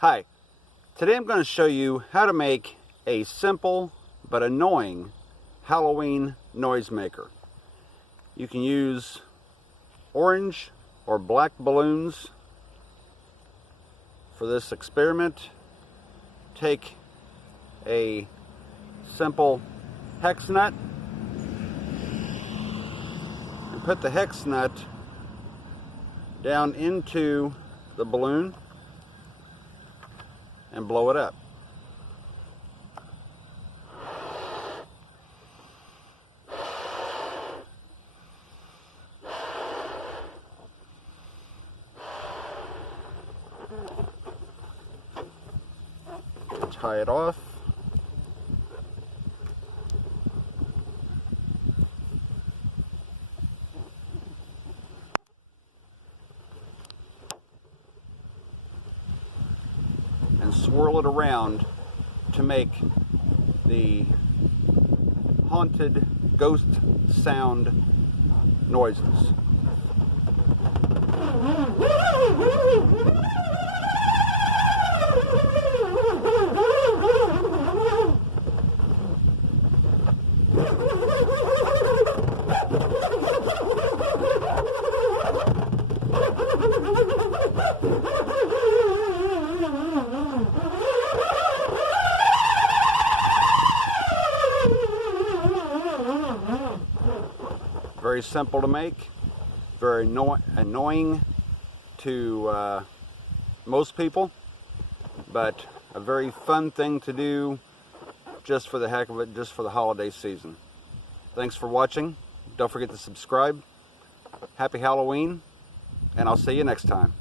Hi, today I'm going to show you how to make a simple but annoying Halloween noisemaker. You can use orange or black balloons for this experiment. Take a simple hex nut and put the hex nut down into the balloon and blow it up. Tie it off. And swirl it around to make the haunted ghost sound noises. Very simple to make, very annoying to most people, but a very fun thing to do just for the heck of it, just for the holiday season. Thanks for watching. Don't forget to subscribe. Happy Halloween, and I'll see you next time.